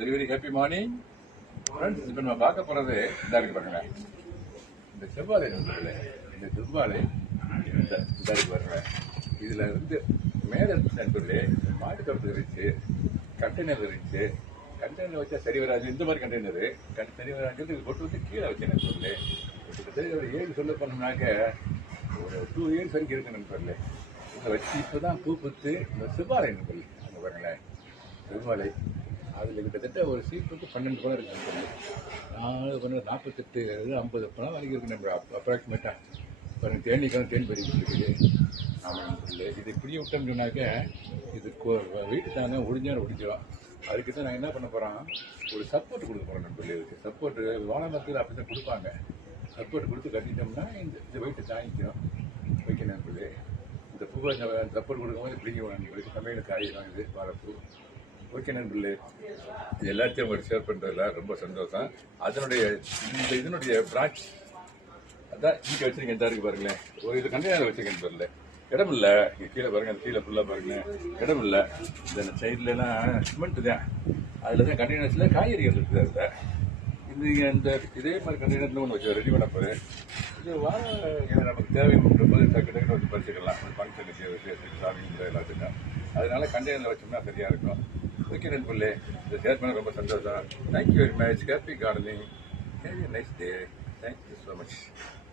Very very happy morning friends. இப்போ நம்ம பார்க்க போகிறது இதாக இருக்கு பாருங்க. இந்த செவ்வாழை நண்பர்களே, இந்த செவ்வாழை இந்த இதாக இருக்கு பாருங்க. இதில் வந்து மேலே நண்பர்களே மாட்டு கருத்து இருந்துச்சு, கண்டெய்னர் இருந்துச்சு. கண்டெய்னர் வச்சா சரி வராது, இந்த மாதிரி கண்டெய்னரு சரி வராது. இது கொட்டு வந்து கீழே வச்சேன் நண்பர்களே. கிட்டத்தட்ட ஒரு 7 சொல்ல போனோம்னாக்க ஒரு 2 இயர்ஸ் வரைக்கும் இருக்கு நண்பர்களே. இதை வச்சு இப்போ தான் பூ பூத்து இந்த செவ்வாழை நண்பர்களே அங்கே பாருங்களேன். செவ்வாழை அதில் கிட்டத்தட்ட ஒரு சீட் வந்து 12 பழம் இருக்கு நண்பர்களே. 48 50 பழம் வரைக்கும் இருக்கு நண்பர் அப்ராக்சிமேட்டாக. பாருங்கள், தேனீக்கான தேன் பறிக்கிட்டு இருக்குது. ஆமாம் நண்பர்களே, இது இப்படி விட்டோம்னு சொன்னாக்க இது வீட்டு தாங்க ஒடிஞ்சாலும் ஒடிஞ்சிடும். அதுக்கு தான் நாங்கள் என்ன பண்ண போகிறோம், ஒரு சப்போர்ட் கொடுக்க போகிறோம் நண்பர்களே. இதுக்கு சப்போர்ட்டு வாழை மரத்தில் அப்படி தான் கொடுப்பாங்க. சப்போர்ட் கொடுத்து கட்டிட்டோம்னா இந்த வெயிட்டை தாங்கிக்கணும் வைக்கணும் நண்பர்களே. இந்த பூவை சப்போர்ட் கொடுக்கும்போது பிடிக்கும் நண்பர்களுக்கு சமையலுக்கு ஆகிடும். இது வாழைப்பூ. ஓகே நண்பர்களே, இது எல்லாத்தையும் உங்களுக்கு ஷேர் பண்ணுறதுல ரொம்ப சந்தோஷம். அதனுடைய இதனுடைய பிரான்ச் அதான் இங்கே வச்சிருக்கேன். இந்த இருக்கு பாருங்களேன், ஒரு இது கண்டெய்னர் வச்சிருக்கேன் பாருங்க. இடம் இல்லை, இங்கே கீழே பாருங்க, அந்த கீழே ஃபுல்லாக பாருங்க, இடம் இல்லை. இந்த சைட்லலாம் சிமெண்ட் தான், அதில் தான் கண்டெய்னர்ஸில் காய்கறிகள் இருக்குது. அதில் இந்த இதே மாதிரி கண்டெய்னர்ல ஒன்று வச்சு ரெடி பண்ண போகிறேன். இது வாழை நமக்கு தேவைப்படுற போது டக்கு டக்குன்னு வச்சு பறிச்சுக்கலாம். ஃபங்க்ஷனுக்கு விசேஷத்துக்கு சாமிங்கிற எல்லாத்துக்கும். அதனால கண்டெய்னரில் வச்சோம்னா சரியாக இருக்கும். ஓகே நண்பர்களே, இந்த ஷேர் பண்ண ரொம்ப சந்தோஷம். Thank you very much. Happy gardening. Have a nice day. Thank you so much.